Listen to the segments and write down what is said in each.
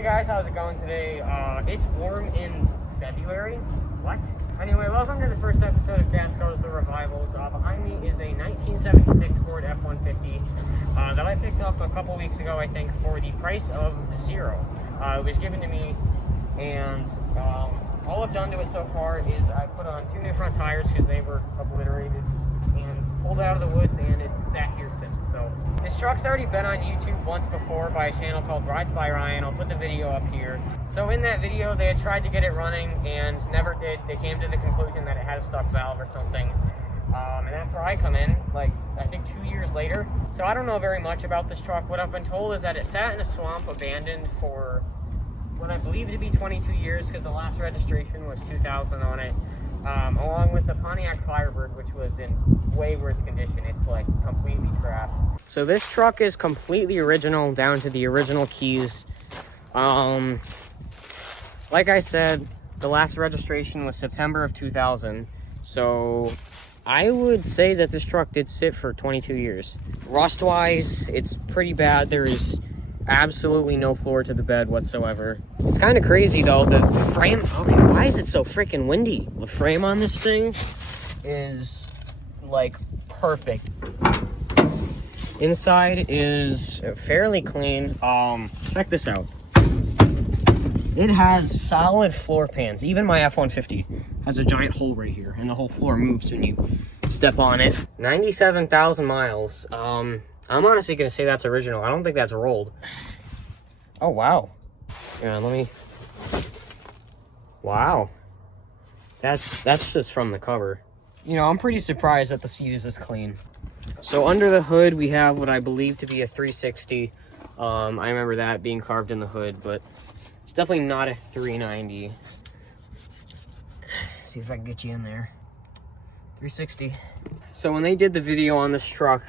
Hey guys, how's it going today? It's warm in February. What? Anyway, welcome to the first episode of GasGuzler Revivals. Behind me is a 1976 Ford F-150 that I picked up a couple weeks ago, I think, for the price of $0. It was given to me, and all I've done to it so far is I put on 2 new front tires because they were obliterated, and pulled it out of the woods, and it's sat here since. So this truck's already been on YouTube once before by a channel called Rides by Ryan. I'll put the video up here. So in that video, they had tried to get it running and never did. They came to the conclusion that it had a stuck valve or something. And that's where I come in, like, I think 2 years later. So I don't know very much about this truck. What I've been told is that it sat in a swamp abandoned for what I believe to be 22 years, because the last registration was 2000 on it. Along with the Pontiac Firebird, which was in way worse condition. It's like completely trashed. So this truck is completely original, down to the original keys. Like I said, the last registration was September of 2000. So I would say that this truck did sit for 22 years. Rust-wise, it's pretty bad. There is absolutely no floor to the bed whatsoever. It's kind of crazy though, the frame, okay, why is it so freaking windy? The frame on this thing is like perfect. Inside is fairly clean. Check this out. It has solid floor pans. Even my F-150 has a giant hole right here, and the whole floor moves when you step on it. 97,000 miles. I'm honestly gonna say that's original. I don't think that's rolled. Oh, wow. Yeah, let me... Wow. That's just from the cover. You know, I'm pretty surprised that the seat is this clean. So under the hood, we have what I believe to be a 360. I remember that being carved in the hood, but it's definitely not a 390. See if I can get you in there. 360. So when they did the video on this truck,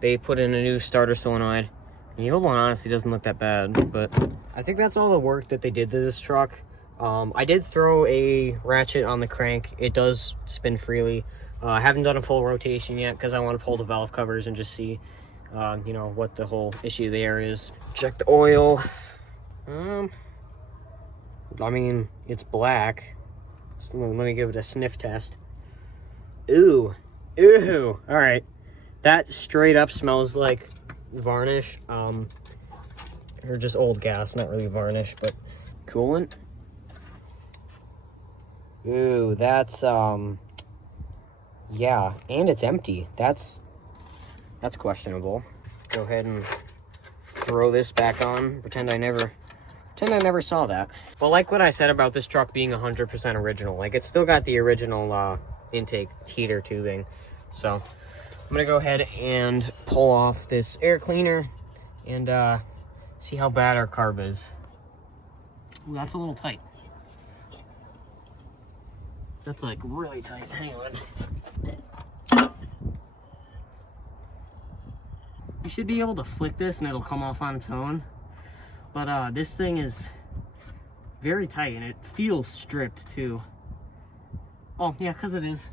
they put in a new starter solenoid. And the old one honestly doesn't look that bad, but I think that's all the work that they did to this truck. I did throw a ratchet on the crank. It does spin freely. I haven't done a full rotation yet because I want to pull the valve covers and just see, you know, what the whole issue there is. Check the oil. I mean, it's black. So let me give it a sniff test. Ooh, ooh, all right. That straight up smells like varnish, or just old gas, not really varnish, but coolant. Ooh, that's, yeah, and it's empty. That's questionable. Go ahead and throw this back on, pretend I never saw that. Well, like what I said about this truck being 100% original, like it's still got the original, intake heater tubing. So I'm gonna go ahead and pull off this air cleaner and see how bad our carb is. Ooh, that's a little tight. That's like really tight. Hang on. You should be able to flick this and it'll come off on its own, but this thing is very tight and it feels stripped too. Oh, yeah, because it is.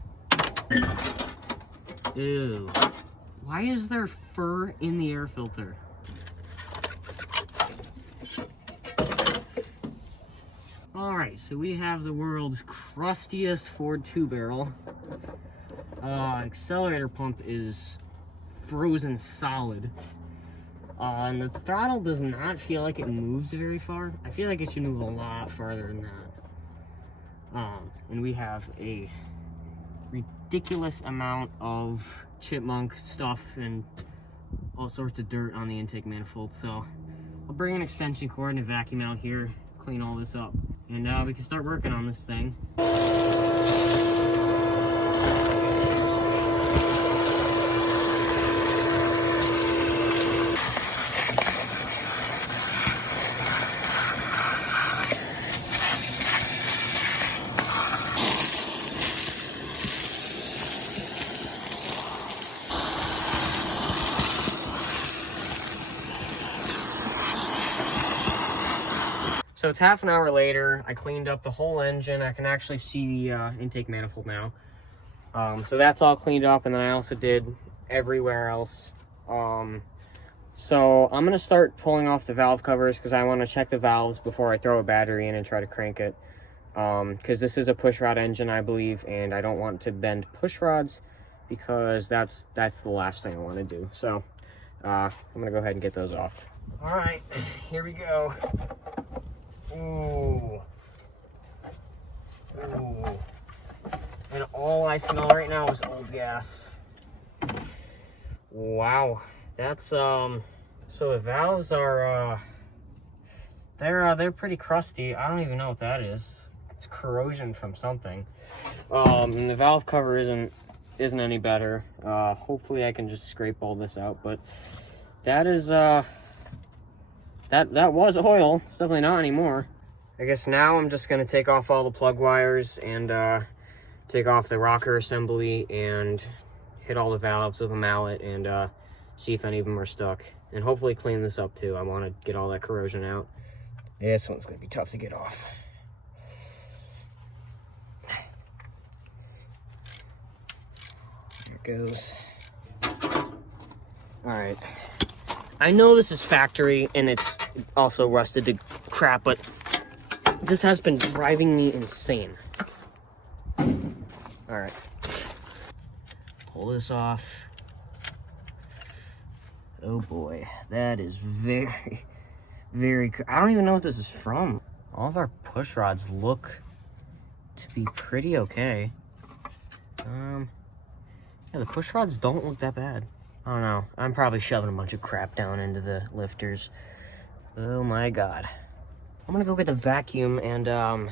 Ew. Why is there fur in the air filter? Alright, so we have the world's crustiest Ford 2-barrel. Accelerator pump is frozen solid. And the throttle does not feel like it moves very far. I feel like it should move a lot farther than that. And we have a ridiculous amount of chipmunk stuff and all sorts of dirt on the intake manifold. So I'll bring an extension cord and a vacuum out here, clean all this up, and we can start working on this thing. So it's half an hour later. I cleaned up the whole engine. I can actually see the intake manifold now. So that's all cleaned up, and then I also did everywhere else. So I'm gonna start pulling off the valve covers because I want to check the valves before I throw a battery in and try to crank it. Because this is a push rod engine, I believe, and I don't want to bend push rods because that's the last thing I want to do. So I'm gonna go ahead and get those off. All right, here we go. Ooh. Ooh. And all I smell right now is old gas. Wow. That's so the valves are they're pretty crusty. I don't even know what that is. It's corrosion from something. And the valve cover isn't any better. Hopefully I can just scrape all this out, but that is that was oil. It's definitely not anymore. I guess now I'm just gonna take off all the plug wires and take off the rocker assembly and hit all the valves with a mallet and see if any of them are stuck, and hopefully clean this up too. I want to get all that corrosion out. This one's gonna be tough to get off. There it goes. All right. I know this is factory and it's also rusted to crap, but this has been driving me insane. All right. Pull this off. Oh boy, that is very, very, I don't even know what this is from. All of our push rods look to be pretty okay. Yeah, the push rods don't look that bad. I don't know. I'm probably shoving a bunch of crap down into the lifters. Oh my God. I'm gonna go get the vacuum and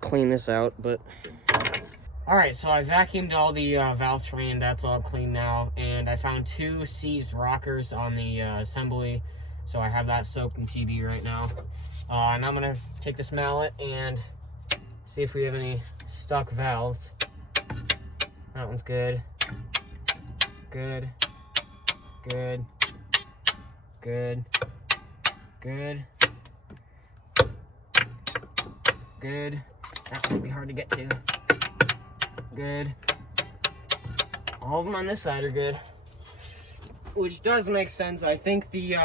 clean this out, but... All right, so I vacuumed all the valvetrain. That's all clean now, and I found 2 seized rockers on the assembly, so I have that soaked in PB right now. And I'm gonna take this mallet and see if we have any stuck valves. That one's good. Good. Good. Good. Good. Good. That might be hard to get to. Good. All of them on this side are good, which does make sense. I think the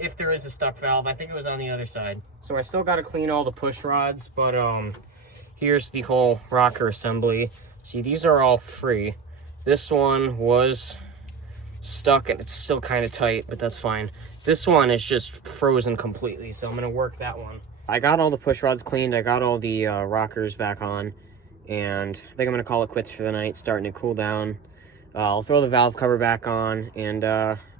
if there is a stuck valve, I think it was on the other side. So I still got to clean all the push rods, but here's the whole rocker assembly. See, these are all free. This one was stuck and it's still kind of tight, but that's fine. This one is just frozen completely, so I'm gonna work that one. I got all the push rods cleaned. I got all the rockers back on. And I think I'm gonna call it quits for the night, starting to cool down. I'll throw the valve cover back on and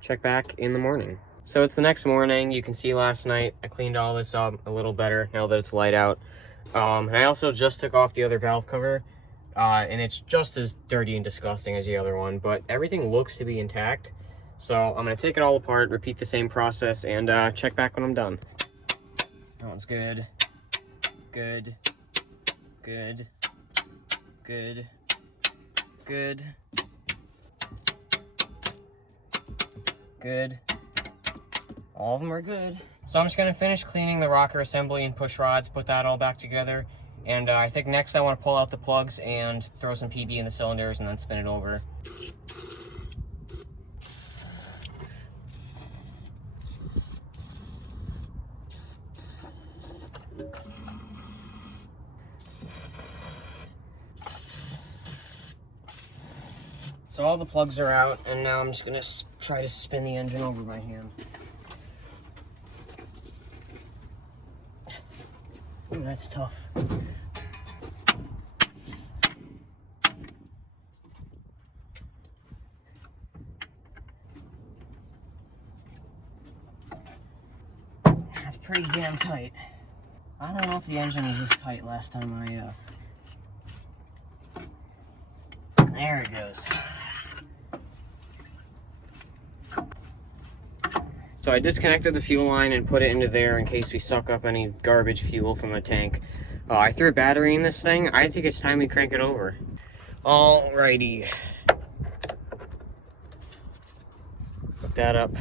check back in the morning. So it's the next morning. You can see last night I cleaned all this up a little better now that it's light out. And I also just took off the other valve cover, and it's just as dirty and disgusting as the other one, but everything looks to be intact. So I'm gonna take it all apart, repeat the same process, and check back when I'm done. That one's good. Good. Good. Good, good, good. All of them are good. So I'm just gonna finish cleaning the rocker assembly and push rods, put that all back together. And I think next I wanna pull out the plugs and throw some PB in the cylinders and then spin it over. So all the plugs are out, and now I'm just gonna try to spin the engine over by hand. Ooh, that's tough. That's pretty damn tight. I don't know if the engine was this tight last time there it goes. So I disconnected the fuel line and put it into there in case we suck up any garbage fuel from the tank. I threw a battery in this thing. I think it's time we crank it over. Alrighty. Hook that up.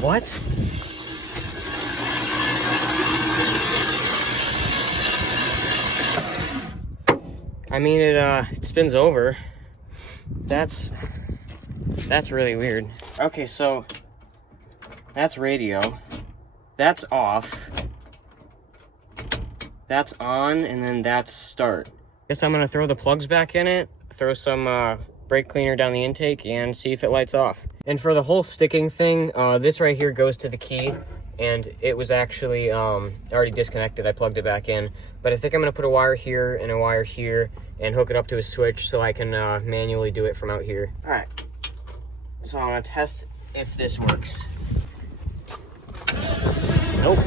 What? I mean, it spins over. That's really weird. Okay, so that's radio. That's off. That's on, and then that's start. Guess I'm gonna throw the plugs back in it, throw some brake cleaner down the intake, and see if it lights off. And for the whole sticking thing, this right here goes to the key, and it was actually already disconnected. I plugged it back in, but I think I'm gonna put a wire here and a wire here and hook it up to a switch so I can manually do it from out here. All right, so I'm gonna test if this works. Nope.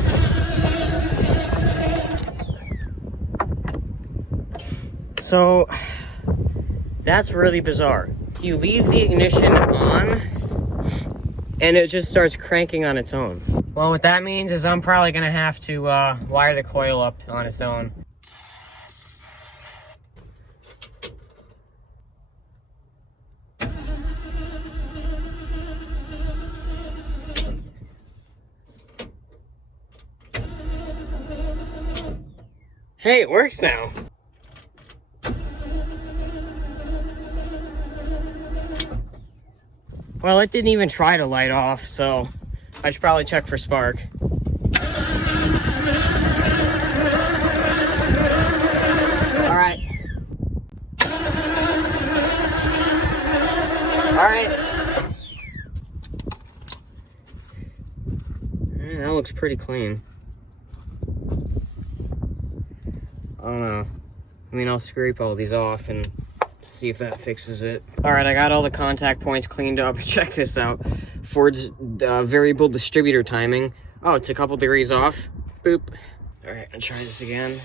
So that's really bizarre. You leave the ignition on and it just starts cranking on its own. Well, what that means is I'm probably gonna have to wire the coil up on its own. Hey, it works now. Well, it didn't even try to light off, so I should probably check for spark. All right. All right. That looks pretty clean. I don't know. I mean, I'll scrape all these off and see if that fixes it. All right, I got all the contact points cleaned up. Check this out. Ford's variable distributor timing. Oh, it's a couple degrees off. Boop. All right, I'll try this again.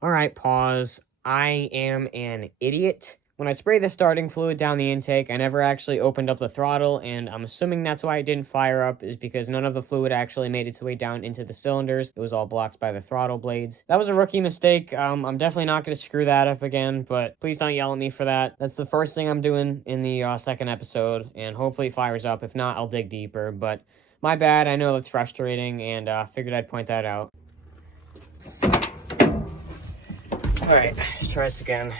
All right, pause. I am an idiot. When I sprayed the starting fluid down the intake, I never actually opened up the throttle, and I'm assuming that's why it didn't fire up, is because none of the fluid actually made its way down into the cylinders. It was all blocked by the throttle blades. That was a rookie mistake. I'm definitely not going to screw that up again, but please don't yell at me for that. That's the first thing I'm doing in the second episode, and hopefully it fires up. If not, I'll dig deeper, but my bad. I know that's frustrating, and figured I'd point that out. All right, let's try this again.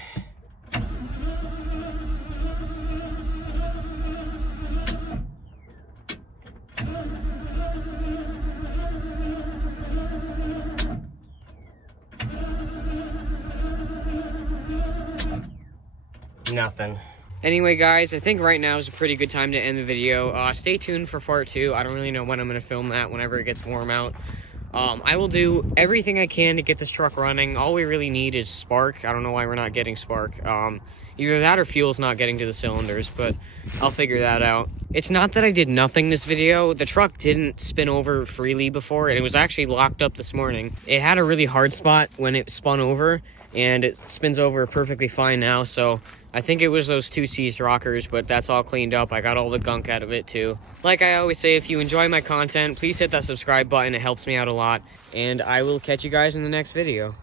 Nothing. Anyway, guys, I think right now is a pretty good time to end the video. Stay tuned for part 2. I don't really know when I'm going to film that, whenever it gets warm out. I will do everything I can to get this truck running. All we really need is spark. I don't know why we're not getting spark. Either that or fuel's not getting to the cylinders, but I'll figure that out. It's not that I did nothing this video. The truck didn't spin over freely before, and it was actually locked up this morning. It had a really hard spot when it spun over, and it spins over perfectly fine now, so I think it was those two seized rockers, but that's all cleaned up. I got all the gunk out of it too. Like I always say, if you enjoy my content, please hit that subscribe button. It helps me out a lot, and I will catch you guys in the next video.